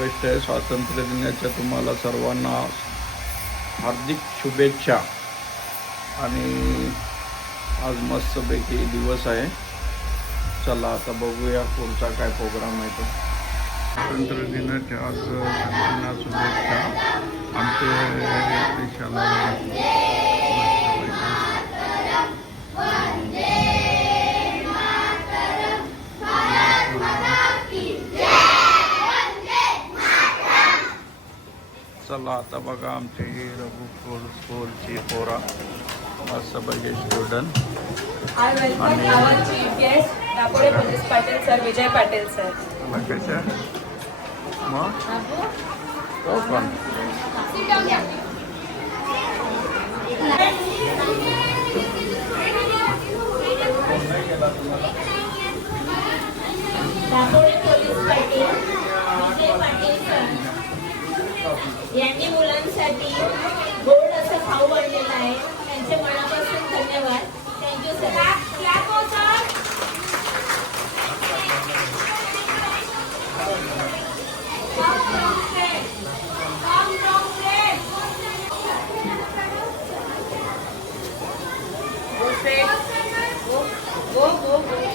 आज ऑगस्ट आहे. स्वातंत्र्य दिनाच्या तुम्हाला सर्वांना हार्दिक शुभेच्छा. आणि आज मस्तपैकी दिवस आहे. चला आता बघूया पुढचा काय प्रोग्राम आहे तो. स्वातंत्र्य दिनाच्या आज शुभेच्छा. आमच्या देशाला चला आता बघा आमचे हे रघु स्कूल स्कूलची पोरा. मस्त पाहिजे student Patil sir, Vijay Patil sir. कशा मग? तो पण. दापोडे पोलीस पाटील. यांनी मुलांसाठी गोड असं खाऊ बनलेलं आहे. त्यांचे मनापासून धन्यवाद. Thank you sir Go straight. Go, go, go,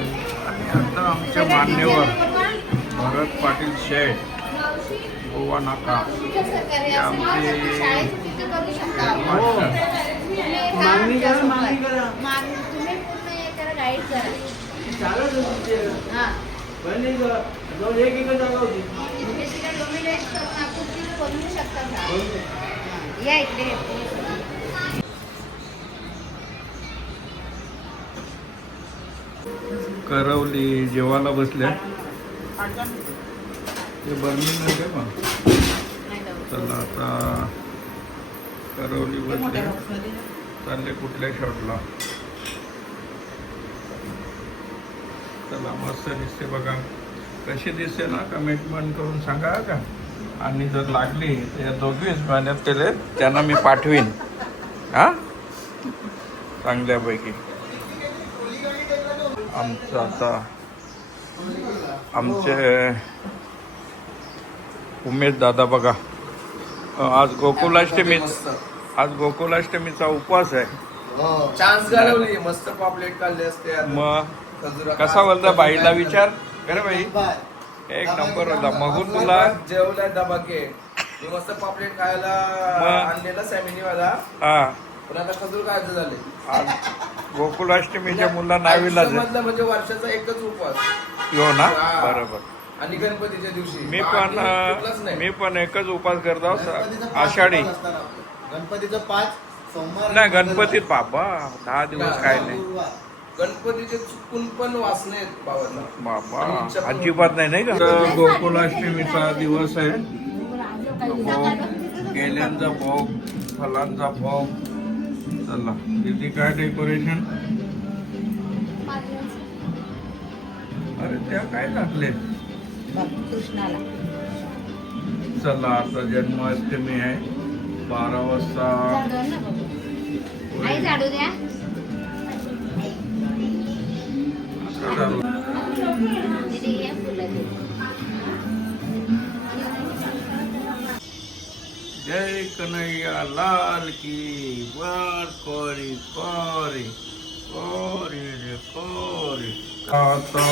आणि आता आमचे मान्यवर भरत पाटील शेठ गोवा नाका. हे आमचे या इकडे करवली जेवायला बसल्या. ते बर्मी नाही का मग. चला आता करवली बसले. चालले कुठल्या शॉटला. चला मस्त दिसते बघा. कशी दिसते ना कमेंटमेंट करून सांगा का? आणि जर लागली तर या दोघीच मेहनत केले त्यांना मी पाठवीन. हा? चांगल्यापैकी. आमचं आता आमचे उमेश दादा बघा. आज गोकुलाष्टमी आज गोकुलाष्टमीचा उपवास आहे. चान्स घालवली मस्त पॉपलेट काढले असते. मग कसा बोलता बाईला विचार? करे बाई. एक नंबर होता मगून तुला जेवलाय दबाके मी मस्त पॉपलेट खायला मग? आणलेला सॅमिनी वाला हा. पण आता खजूर खायचं झाले. आज गोकुलाष्टमीच्या मुला नावीला आयुष्यामधला म्हणजे वर्षाचा एकच उपवास. हो ना? हा. बरोबर. आणि गणपतीच्या दिवशी. मी बाकी पण कुठलाच अं, नाही. मी पण एकच उपास करतो गणपतीचं स- पाच आषाढी. उपवास असतात आपले. गणपतीचं पाच सोमवार नाही गणपतीत बाबा दहा दिवस काय नाही. गुरुवार. गणपतीचे चुकून पण वाचले आहेत बाबांना. बाबा अजिबात नाही नाही का? गोकुलाष्टमीचा दिवस आहे. भोग गेल्यांचा भोग फलांचा भोग चला किती काय डेकोरेशन अरे त्या काय टाकले चला आता जन्माष्टमी आहे. बारा वाजता. जय कन्हैया लाल की. वर कोरी कोरी कोरी रे आता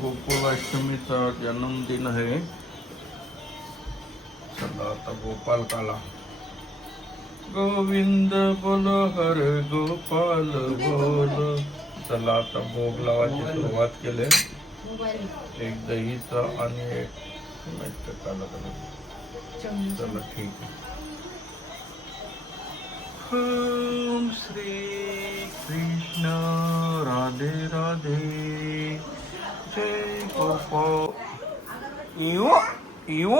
गोकुलाष्टमीचा जन्मदिन आहे. चला आता गोपाल काला गोविंद बोल हर गोपाल बोल. चला आता भोग लावायची सुरुवात केली. एक दहीचा आणि एक काला चला ठीक आहे. ओम श्री कृष्ण राधे राधे। जय गोपाल इव इव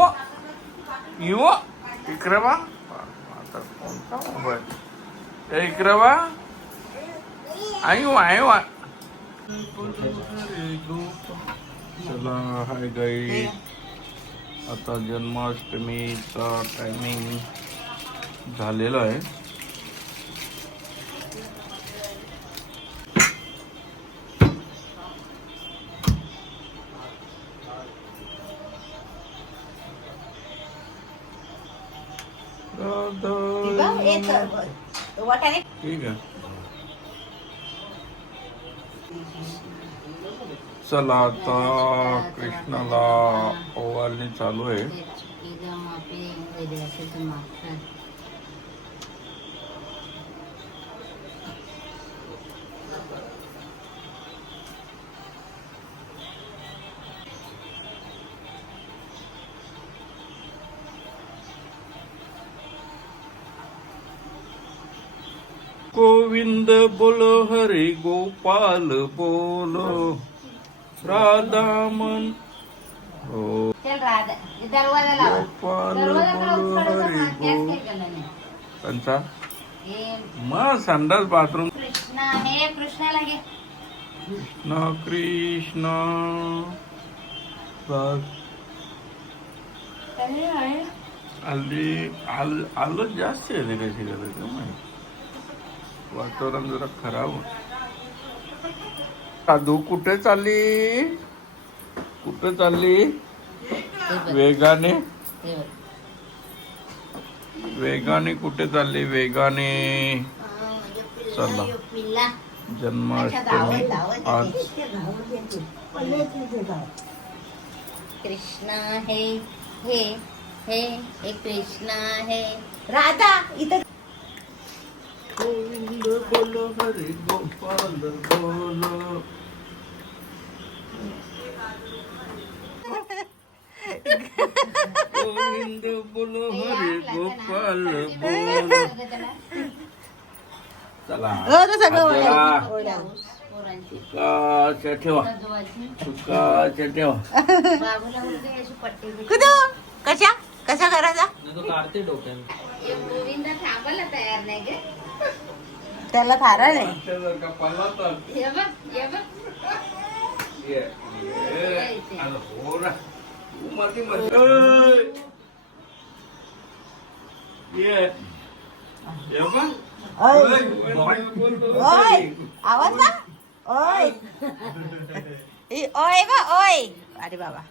इव इकडे बा आता कोणता? मोबाईल ए इकडे बा आयु आयु चला हाय गाई आता जन्माष्टमीचा टायमिंग झालेला आहे. वाटाणे ठीक आहे. चला आता कृष्णाला ओवाळणी चालू आहे. गोविंद बोलो हरे गोपाल बोलो। हो राधा दरवाजा लावा. गोपाल दरवाजा बोलो हरे गो त्यांचा मग संडास बाथरूम. कृष्णा हे कृष्णाला घे. कृष्ण कृष्ण. आल आलं जास्त आहे रे कशी करायचं माहिती? वातावरण जरा खराब साधू कुठे चालली? कुठे चालली? वेगाने? वेगाने कुठे चालली? वेगाने. चला. जन्माष्टमी आज. कृष्णा हे हे हे कृष्णा हे राधा इथं बोलो हरे गोपाल बोलो. गोविंद बोलो हरे गोपाल बोलो. चला. सुखाच्या ठेवा. ठेवा. कुठं कशा? कशा करायचा गोविंद थांबायला तयार नाही गे. त्याला थारा नाही आजच्या जर का पाला तर हे बघ हे बघ ये, ये. अरे हो रा. तू मध्ये मध्ये. ओय. ये. ये बा. ओय, ओय, बोलतो. ओय आवाज ना ओय ओय बा ओय अरे बाबा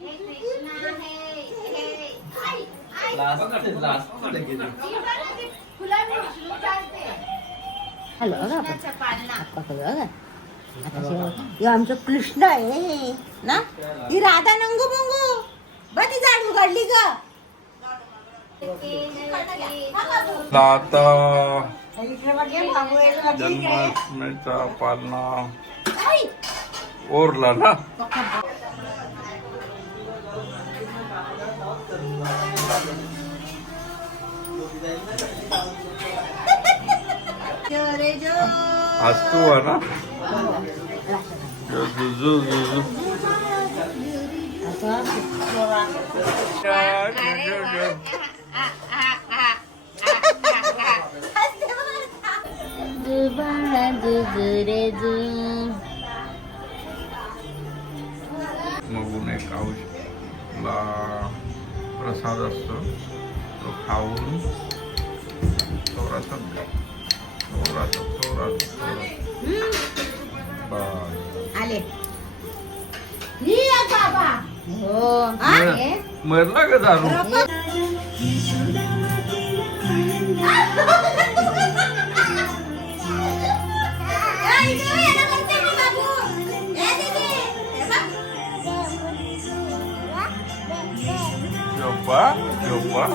हे कृष्णा हॅलो. पालना. आमचं कृष्ण आहे ना? ही राधा नंगू बंगू बा ती झाड उघडली ग. जन्माष्टमीचा पालना. ओरला ना. आज तू आहे ना जो जुजू जुजू. मगून एक औषधला प्रसाद असतो. तो खाऊन थोडासा मरला का दारू झोपा झोपा